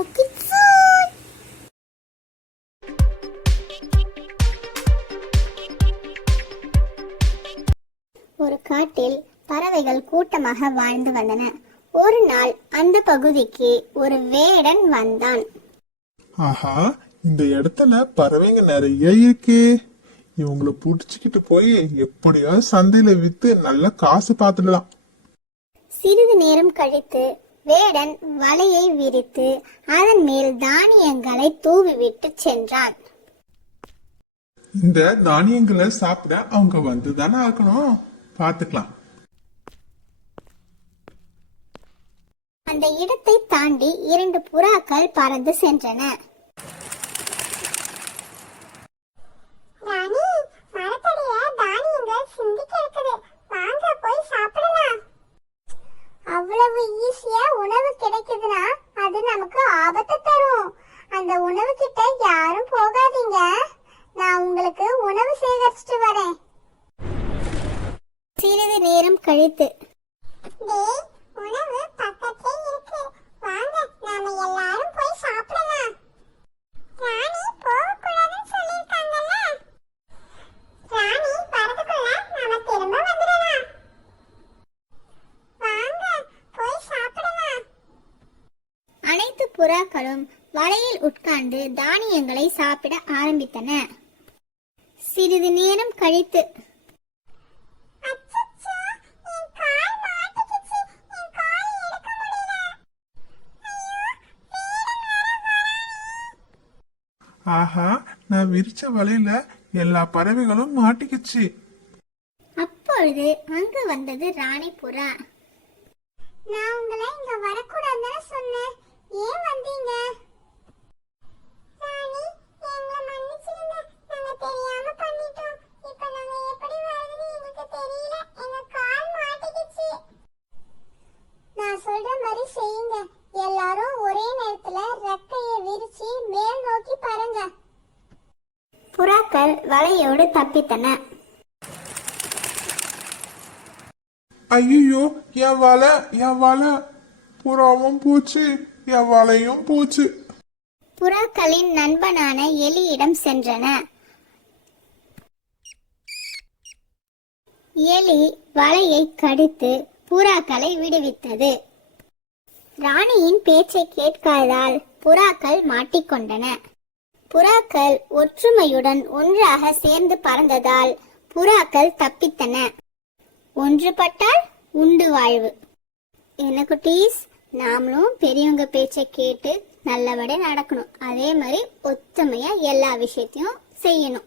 ஒரு காட்டில் பறவைகள் கூட்டமாக வாழ்ந்து வந்தன. ஒரு நாள் அந்த பகுதிக்கு ஒரு வேடன் வந்தான். ஆஹா, இந்த இடத்துல பறவைங்க நிறைய இருக்கு. இவங்களை புடிச்சுக்கிட்டு போய் எப்படியாவது சந்தையில வித்து நல்ல காசு பார்த்துடலாம். சிறிது நேரம் கழித்து வேடன் வலையை விரித்து அதன் மேல் தானியங்களை தூவிவிட்டு சென்றான். இந்த தானியங்களை சாப்பிட அவங்க வந்துதானே ஆகணும், பாத்துக்கலாம். அந்த இடத்தை தாண்டி 2 புறாக்கள் பறந்து சென்றன. அவ்வளவு ஈஸியா உணவு கிடைக்குதுன்னா அது நமக்கு ஆபத்தை தரும். அந்த உணவு கிட்ட யாரும் போகாதீங்க. நான் உங்களுக்கு உணவு சேகரிச்சுட்டு வரேன். சிறிது நேரம் கழித்து, உணவு பக்கத்துல இருக்கு, வாங்க நாம எல்லாரும் போய் சாப்பிடலாம். ராணி போகக்கூடாதுன்னு சொல்லிருக்காங்கல்ல, ராணி வரதுக்குள்ள நாம திரும்ப வந்துடலாம். வாங்க போய் சாப்பிடலாம். அனைத்து புறாக்களும் வலையில் உட்கார்ந்து தானியங்களை சாப்பிட ஆரம்பித்தன. சிறிது நேரம் கழித்து, ஆஹா, நான் விரிச்ச வலையில எல்லா பறவைகளும் மாட்டிக்கிச்சு. அப்பொழுது அங்கு வந்தது ராணி புறா. நான் உங்களை இங்க வரக்கூடாதுன்னு சொன்னேன், ஏன் வந்தீங்க? ராணி, எங்களை மன்னிச்சிடுங்க, நாங்க தெரியாம பண்ணிட்டோம். இப்போ நாங்க எப்படி வரதுன்னு எங்களுக்கு தெரியல, எங்க கால் மாட்டிக்கிச்சு. நான் சொல்ற மாதிரி செய்யுங்க. எல்லாரும் ஒரே நேரத்துல ரெக்கையை விரிச்சு மேல் நோக்கி பாருங்க. புறாக்கள் வலையோடு தப்பித்தன. ஐயோ, என் வலை புறாவும் பூச்சு, என் வலையும் பூச்சு. புறாக்களின் நண்பனான எலியிடம் சென்றன. எலி வலையை கடித்து புறாக்களை விடுவித்தது. ராணியின் பேச்சை கேட்காததால் புறாக்கள் மாட்டிக்கொண்டன. புறாக்கள் ஒற்றுமையுடன் ஒன்றாக சேர்ந்து பறந்ததால் புறாக்கள் தப்பித்தன. ஒன்றுபட்டால் உண்டு வாழ்வு. என்ன குட்டீஸ், நாமளும் பெரியவங்க பேச்சை கேட்டு நல்லபடியா நடக்கணும். அதே மாதிரி ஒத்துமையா எல்லா விஷயத்தையும் செய்யணும்.